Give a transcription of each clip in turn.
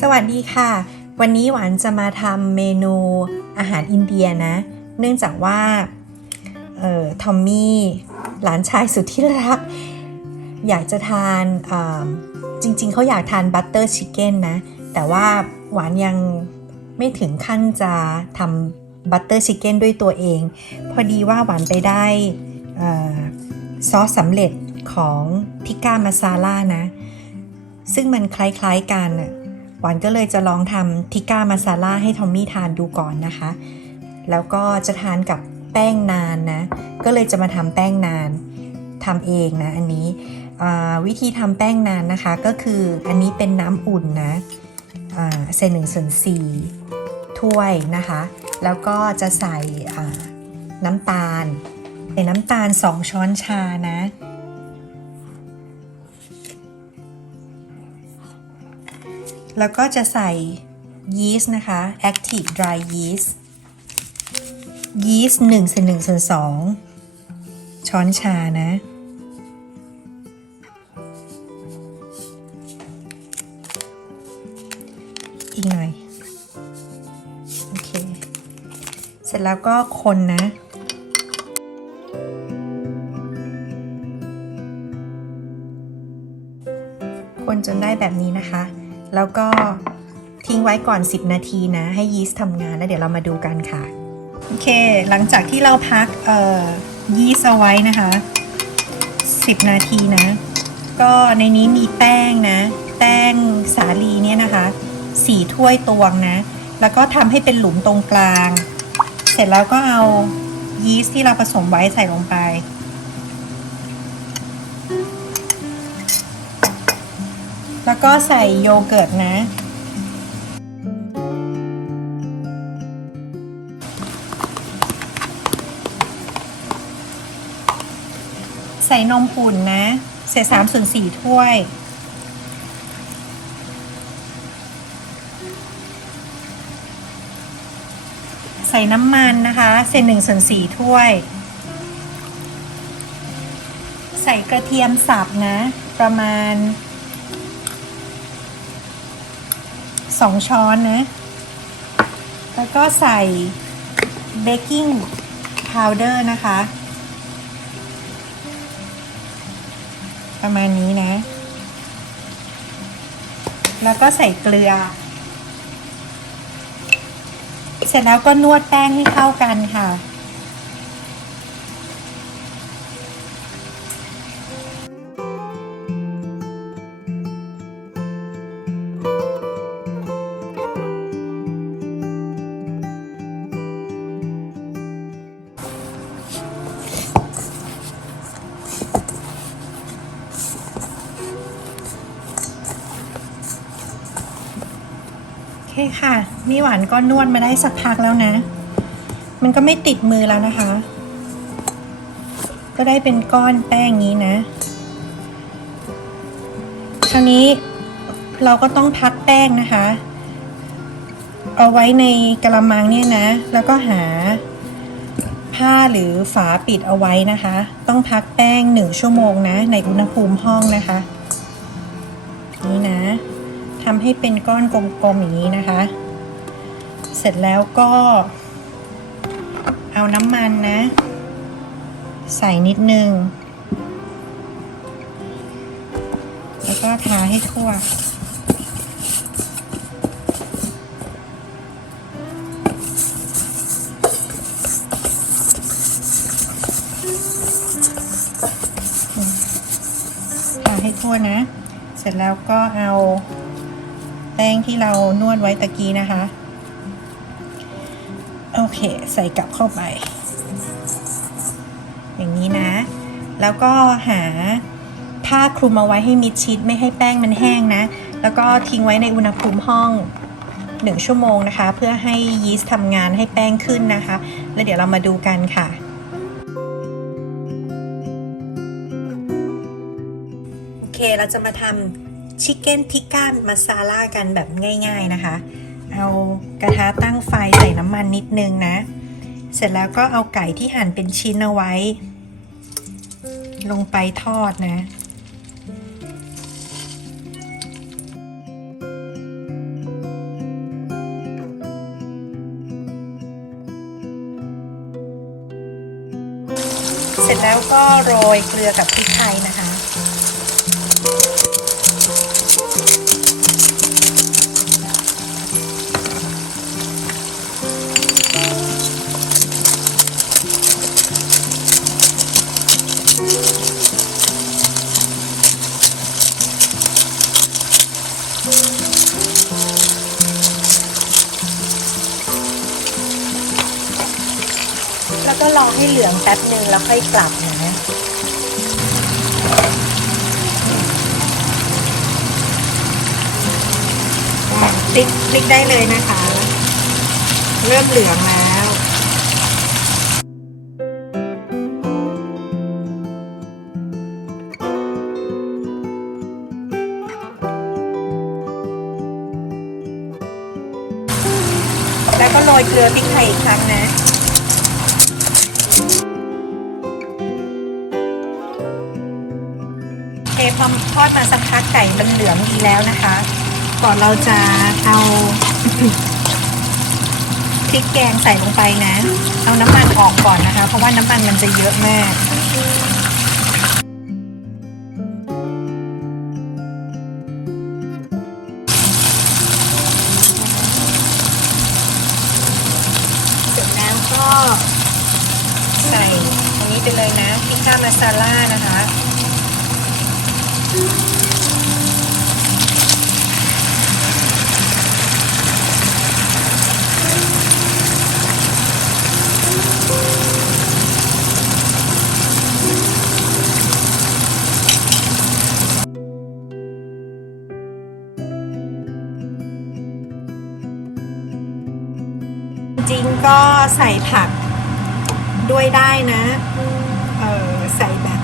สวัสดีค่ะ วันนี้หวานจะมาทำเมนูอาหารอินเดียนะ เนื่องจากว่าเอ่อทอมมี่หลานชายสุดที่รัก อยากจะทานอ่าจริง ๆเขาอยากทานบัตเตอร์ชิคเก้นนะ แต่ว่าหวานยังไม่ถึงขั้นจะทำบัตเตอร์ชิคเก้นด้วยตัวเอง พอดีว่าหวานไปได้ซอสสำเร็จของทิก้ามาซาล่านะ ซึ่งมันคล้ายๆกันน่ะ หวานก็เลยจะลองทำทิก้ามาซาล่าให้ทอมมี่ทานดูก่อนนะคะ แล้วก็จะทานกับแป้งนานนะ ก็เลยจะมาทำแป้งนานทำเองนะอันนี้วิธีทำแป้งนานนะคะก็คืออันนี้เป็นน้ำอุ่นนะอ่าเศษหนึ่งส่วนสี่ถ้วยนะคะ แล้วก็จะใส่น้ำตาลเป็นน้ำตาล 2 ช้อนชานะ แล้วก็จะใส่ยีสต์นะคะ active dry yeast ยีสต์1ส่วน1ส่วน2ช้อนชานะ อีกหน่อย โอเค เสร็จแล้วก็คนนะคนจนได้แบบนี้นะคะ แล้วก็ทิ้งไว้ก่อน 10 นาทีนะ ให้ยีสต์ทำงานแล้วเดี๋ยวเรามาดูกันค่ะ โอเค หลังจากที่เราพักเอ่อยีสต์เอาไว้นะคะ 10 นาทีนะ ก็ในนี้มีแป้งนะ แป้งสาลีเนี่ยนะคะสีถ้วยตวงนะ แล้วก็ทำให้เป็นหลุมตรงกลาง เสร็จแล้วก็เอายีสต์ที่เราผสมไว้ใส่ลงไป แล้วก็ใส่โยเกิร์ตนะ ใส่นมปุ่นนะเศษสามส่วนสี่ถ้วย ใส่น้ำมันนะคะเศษหนึ่งส่วนสี่ถ้วย ใส่กระเทียมสับนะ ประมาณ สองช้อนนะ แล้วก็ใส่เบกกิ้งพาวเดอร์นะคะ ประมาณนี้นะ แล้วก็ใส่เกลือ เสร็จแล้วก็นวดแป้งให้เข้ากันค่ะ โอเคค่ะมีหวานก็นวดมาได้สักพักแล้วนะ มันก็ไม่ติดมือแล้วนะคะ ก็ได้เป็นก้อนแป้งนี้นะคราวนี้เราก็ต้องพักแป้งนะคะ เอาไว้ในกระมังเนี่ยนะ แล้วก็หาผ้าหรือฝาปิดเอาไว้นะคะ ต้องพักแป้งหนึ่งชั่วโมงนะ ในอุณหภูมิห้องนะคะ นี่นะ ทำให้เป็นก้อนกลมๆอย่างนี้นะคะ เสร็จแล้วก็ เอาน้ำมันนะ ใส่นิดนึง แล้วก็ทาให้ทั่วทาให้ทั่วนะ เสร็จแล้วก็เอา แป้งที่เรานวดไว้ตะกี้นะคะ โอเค ใส่กลับเข้าไป อย่างนี้นะ แล้วก็หาผ้าคลุมเอาไว้ให้มิดชิดไม่ให้แป้งมันแห้งนะ แล้วก็ทิ้งไว้ในอุณหภูมิห้อง1ชั่วโมงนะคะ เพื่อให้ยีสต์ทำงานให้แป้งขึ้นนะคะ แล้วเดี๋ยวเรามาดูกันค่ะ โอเคเราจะมาทำ ชิคเก้นทิกก้ามาซาล่ากันแบบง่ายๆนะคะ เอากระทะตั้งไฟใส่น้ำมันนิดนึงนะ เสร็จแล้วก็เอาไก่ที่หั่นเป็นชิ้นเอาไว้ ลงไปทอดนะเสร็จแล้วก็โรยเกลือกับพริกไทยนะคะ รอให้เหลืองแป๊บหนึ่งแล้วค่อยกลับนะพลิกพลิกได้เลยนะคะ เริ่มเหลืองแล้วแล้วก็โรยเกลือพริกไทยอีกครั้งนะ พอทอดมาสักพักไก่มันเหลืองดีแล้วนะคะ ก่อนเราจะเอาพริกแกงใส่ลงไปนะ เอาน้ำมันออกก่อนนะคะ เพราะว่าน้ำมันมันจะเยอะมากเสร็จแล้วก็ใส่อันนี้ไปเลยนะพริกข้ามาซาล่านะคะ จริงก็ใส่ผักด้วยได้นะ เออใส่แบบ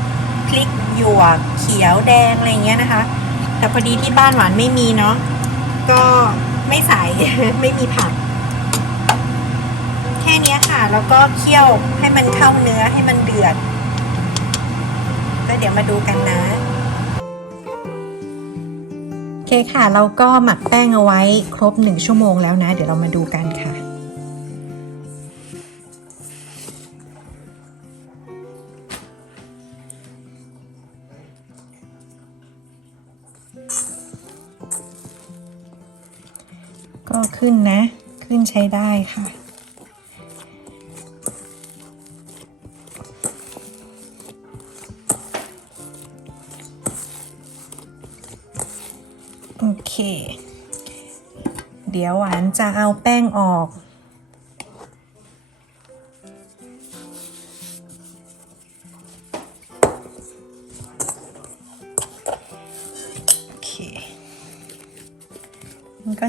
ริกหยวกเขียวแดงอะไรเงี้ยนะคะ แต่พอดีที่บ้านหวานไม่มีเนาะก็ไม่ใส่ไม่มีผัก แค่นี้ค่ะ แล้วก็เคี่ยวให้มันเข้าเนื้อให้มันเดือดแล้วเดี๋ยวมาดูกันนะโอเคค่ะ เราก็หมักแป้งเอาไว้ครบหนึ่งชั่วโมงแล้วนะ เดี๋ยวเรามาดูกันค่ะ ขึ้นนะ ขึ้นใช้ได้ค่ะ โอเค เดี๋ยวหวานจะเอาแป้งออก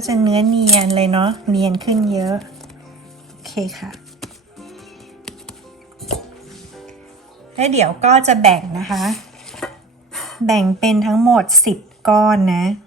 จะเนื้อเนียนเลยเนาะเนียนขึ้นเยอะ โอเคค่ะ แล้วเดี๋ยวก็จะแบ่งนะคะ แบ่งเป็นทั้งหมด 10 ก้อนนะ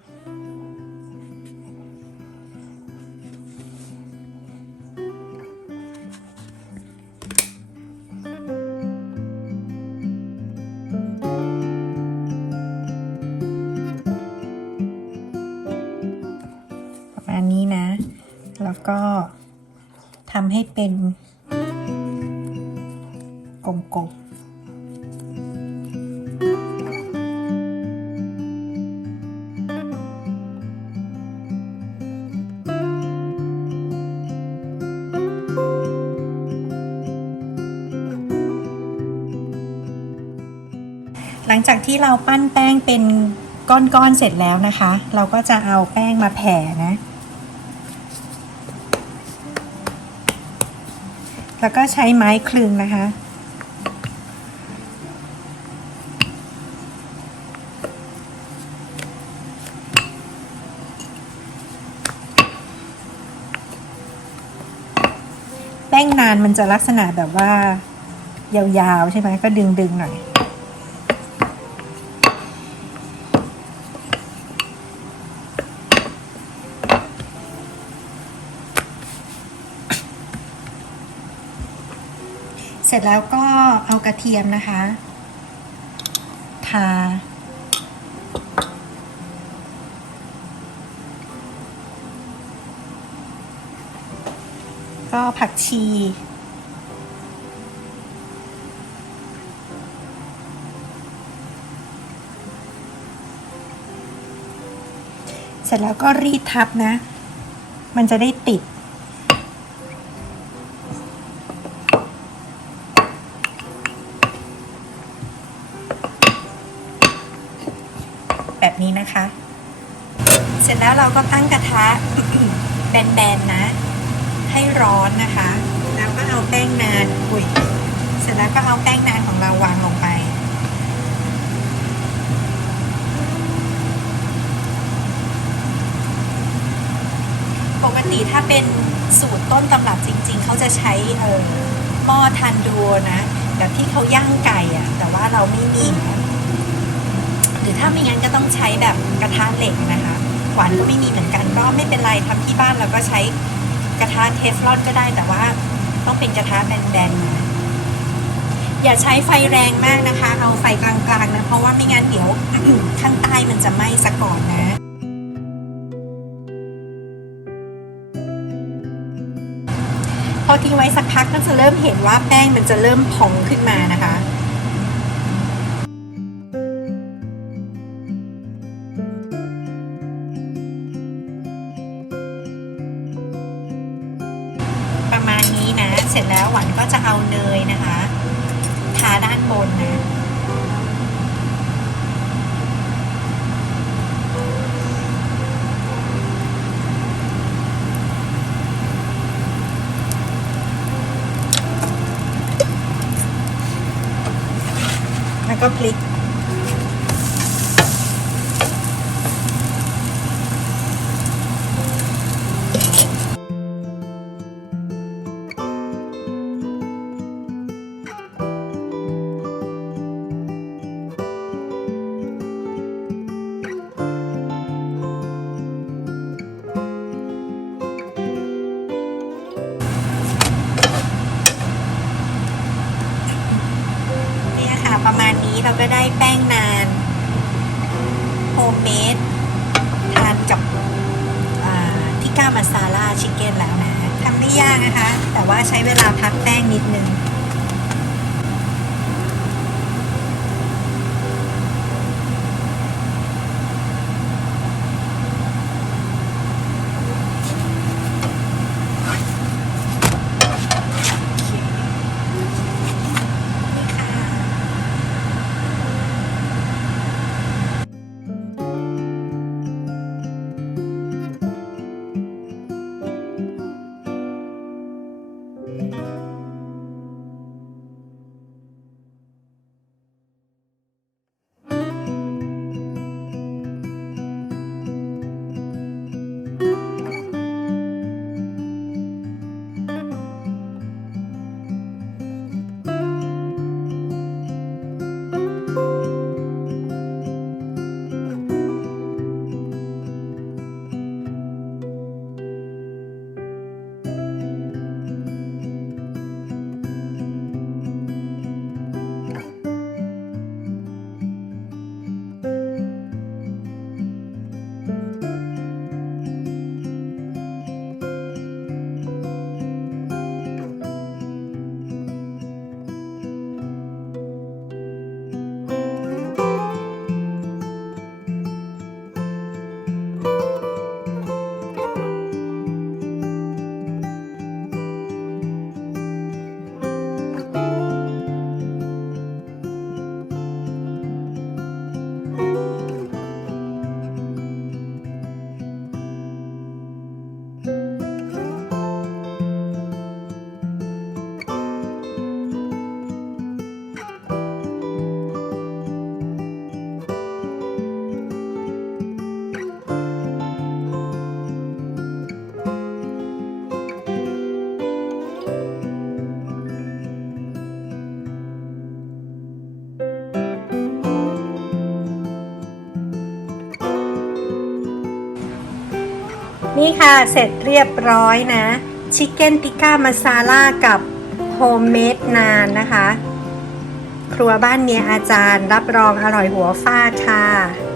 ประ งจากที่เราปั้นแป้งเป็นก้อนๆเสร็จแล้วนะคะ เราก็จะเอาแป้งมาแผ่นะ แล้วก็ใช้ไม้คลึงนะคะแป้งนานมันจะลักษณะแบบว่ายาวๆใช่ไหมก็ดึงๆหน่อย จแล้วก็เอากระเทียมนะคะ ทา ก็ผักชี เสร็จแล้วก็รีดทับนะ มันจะได้ติด แบบนี้นะคะ เสร็จแล้วเราก็ตั้งกระทะแบนๆนะ ให้ร้อนนะคะ แล้วก็เอาแป้งนานอุ้ยเสร็จแล้วก็เอาแป้งนานของเราวางลงไป ปกติถ้าเป็นสูตรต้นตำรับจริง ๆ เขาจะใช้เออหม้อทันดูนะ แบบที่เขาย่างไก่อะแต่ว่าเราไม่มีนะ รือถ้าไม่งั้นก็ต้องใช้แบบกระทะเหล็กนะคะหวานก็ไม่มีเหมือนกันก็ไม่เป็นไรทำที่บ้านเราก็ใช้กระทะเทฟลอนก็ได้แต่ว่าต้องเป็นกระทะแบนๆอย่าใช้ไฟแรงมากนะคะ เอาไฟกลางๆนะเพราะว่าไม่งั้นเดี๋ยวข้างใต้มันจะไหม้ซะก่อนนะพอทิ้งไว้สักพักก็จะเริ่มเห็นว่าแป้งมันจะเริ่มพองขึ้นมานะคะาด้ ก็ได้แป้งนานโฮมเมดทานกับทิก้ามาซาลาชิคเก้นแล้วนะทำไม่ยากนะคะ แต่ว่าใช้เวลาพักแป้งนิดนึง นี่ค่ะ เสร็จเรียบร้อยนะ ชิคเก้นติก้ามาซาล่ากับโฮมเมดนานนะคะ ครัวบ้านเมียอาจารย์รับรองอร่อยหัวฟาดค่ะ